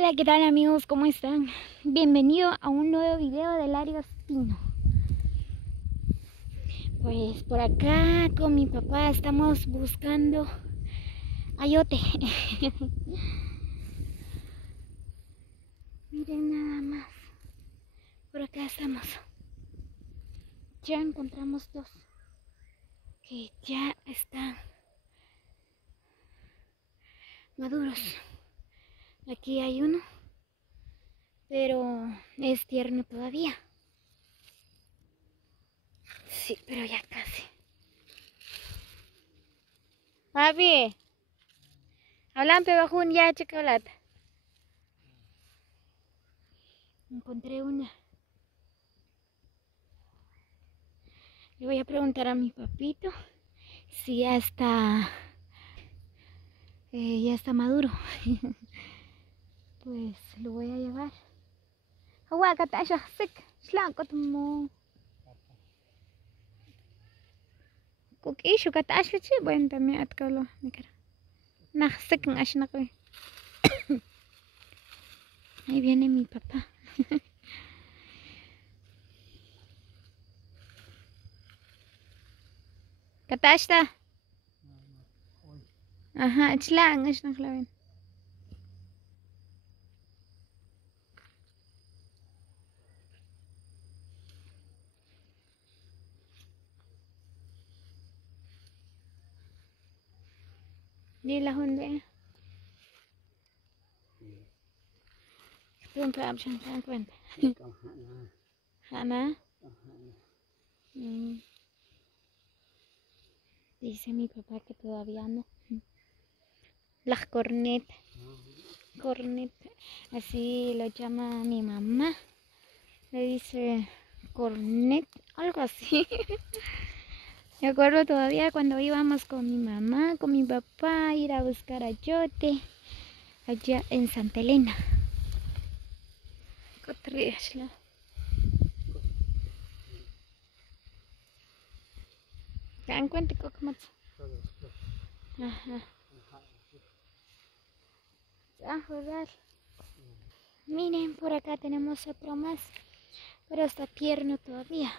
Hola, ¿qué tal amigos? ¿Cómo están? Bienvenido a un nuevo video de Lario Espino. Pues por acá con mi papá estamos buscando ayote. Miren nada más. Por acá estamos. Ya encontramos dos que ya están maduros. Aquí hay uno, pero es tierno todavía. Sí, pero ya casi. Papi, hablan pebajun ya chocolate. Encontré una. Le voy a preguntar a mi papito si ya está maduro. Pues lo voy a llevar. Hawa kata siya sik slang ko mo. Kuk isyu kata siya chi bueno también at kalo mikara. Nah sik ng asya na ko. Ahí viene mi papá. Kata siya. Aha, slang asya na kalawin. Di lahon de. Tung ka absang sa kwenta. Hana? Dice mi papá que todavía no. La cornet. Cornet. Así lo llama mi mamá. Le dice cornet, algo así. Me acuerdo todavía cuando íbamos con mi mamá, con mi papá, a ir a buscar ayote allá en Santa Elena. ¿Te dan cuenta, Cocomatsu? Ajá. A jugar. Miren, por acá tenemos otro más, pero está tierno todavía.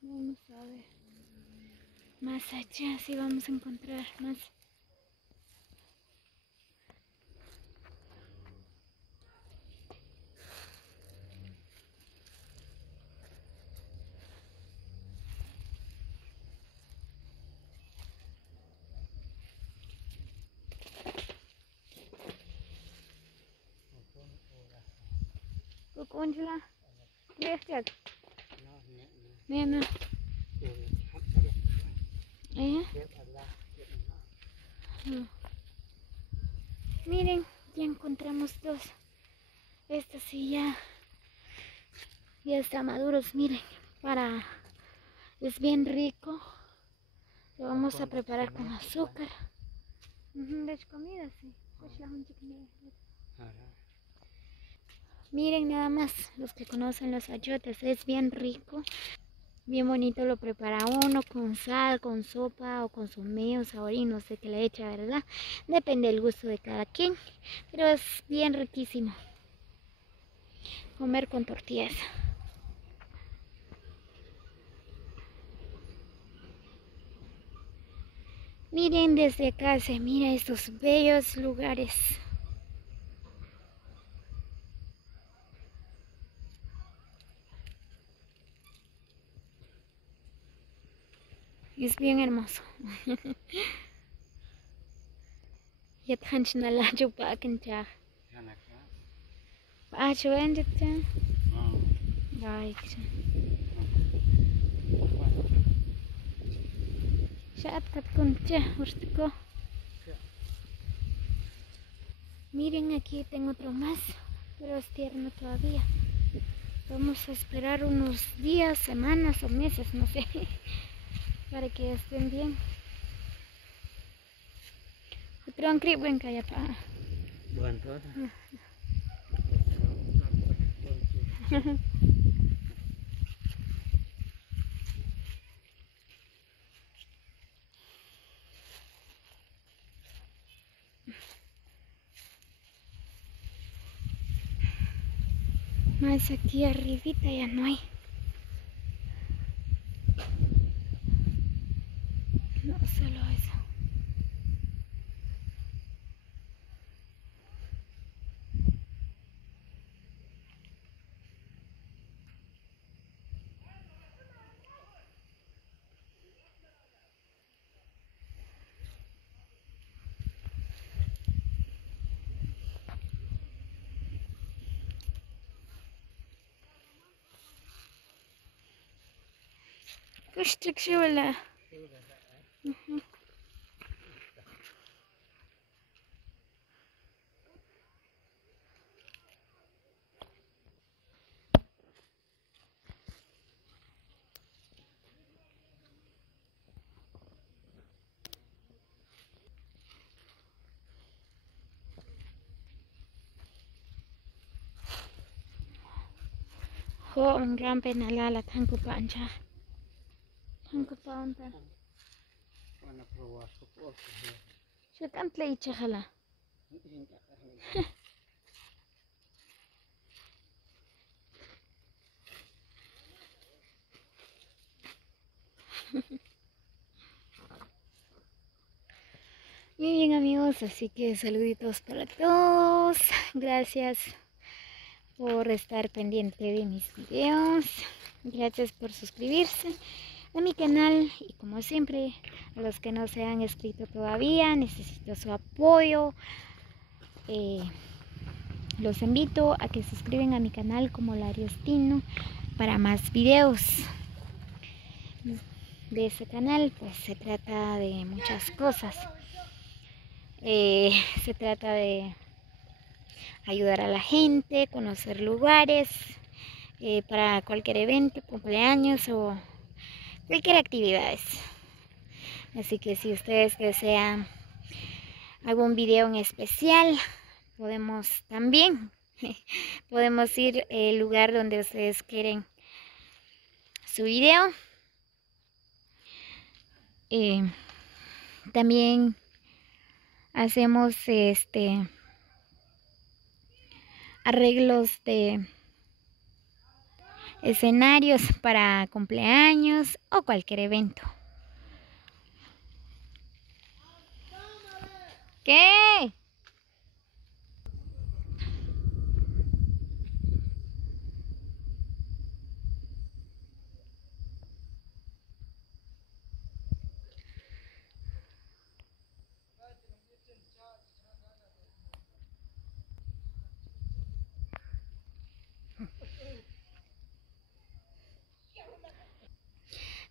Vamos a ver. Más allá sí vamos a encontrar más. Kukunjula. Lihat. Nena. Miren, ya encontramos dos. Estos sí ya están maduros, miren. Es bien rico. Lo vamos a preparar con azúcar. De comida, sí. Miren nada más, los que conocen los ayotes, es bien rico. Bien bonito lo prepara uno con sal, con sopa o consomé o saborín, no sé qué le echa, ¿verdad? Depende del gusto de cada quien, pero es bien riquísimo. Comer con tortillas. Miren, desde acá se mira estos bellos lugares. Es bien hermoso. Ya tanchna la jo pa kencha. Pa chuen jitcha. Baik. Saat kat kuncha urtiko. Miren, aquí tengo otro más, pero es tierno todavía. Vamos a esperar unos días, semanas o meses, no sé, para que estén bien. Otro ancrib ven kaya pa. Más aquí arribita ya no hay. No, solo eso. Kushtik shula. Ho gran penalala tanku pancha. Tanku paunta. Shakan play chala. Muy bien amigos, así que saluditos para todos. Gracias por estar pendiente de mis videos. Gracias por suscribirse a mi canal. Y como siempre, a los que no se han inscrito todavía, necesito su apoyo. Los invito a que se suscriban a mi canal como Lariostino para más videos. De ese canal pues se trata de muchas cosas. Se trata de ayudar a la gente, conocer lugares para cualquier evento, cumpleaños o cualquier actividad. Así que si ustedes desean algún video en especial, podemos también podemos ir al lugar donde ustedes quieren su video. También hacemos arreglos de escenarios para cumpleaños o cualquier evento. ¿Qué?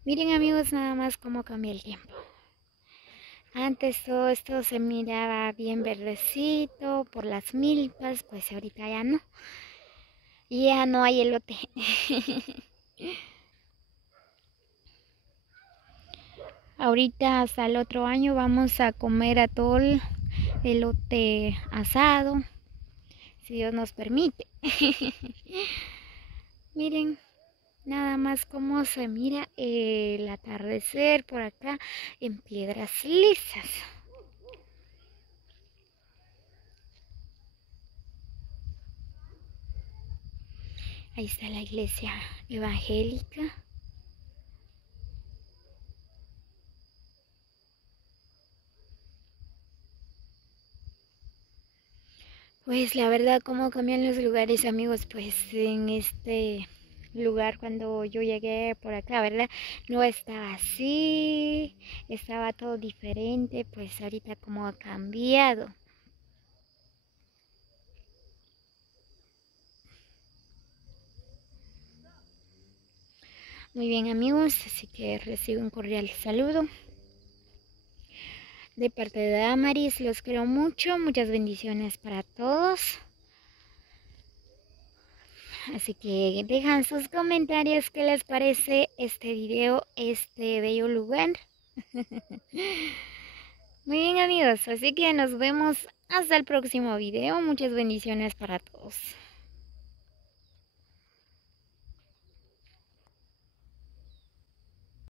Miren amigos, nada más cómo cambia el tiempo. Antes todo esto se miraba bien verdecito por las milpas, pues ahorita ya no. Ya no hay elote. Ahorita hasta el otro año vamos a comer atol, elote asado, si Dios nos permite. Miren. Nada más como se mira el atardecer por acá en Piedras Lisas. Ahí está la iglesia evangélica. Pues la verdad, cómo cambian los lugares, amigos, pues en este lugar cuando yo llegué por acá, ¿verdad? No estaba así, estaba todo diferente, pues ahorita como ha cambiado. Muy bien amigos, así que recibo un cordial saludo de parte de Amaris, los quiero mucho, muchas bendiciones para todos. Así que dejan sus comentarios qué les parece este video, este bello lugar. Muy bien amigos, así que nos vemos hasta el próximo video. Muchas bendiciones para todos.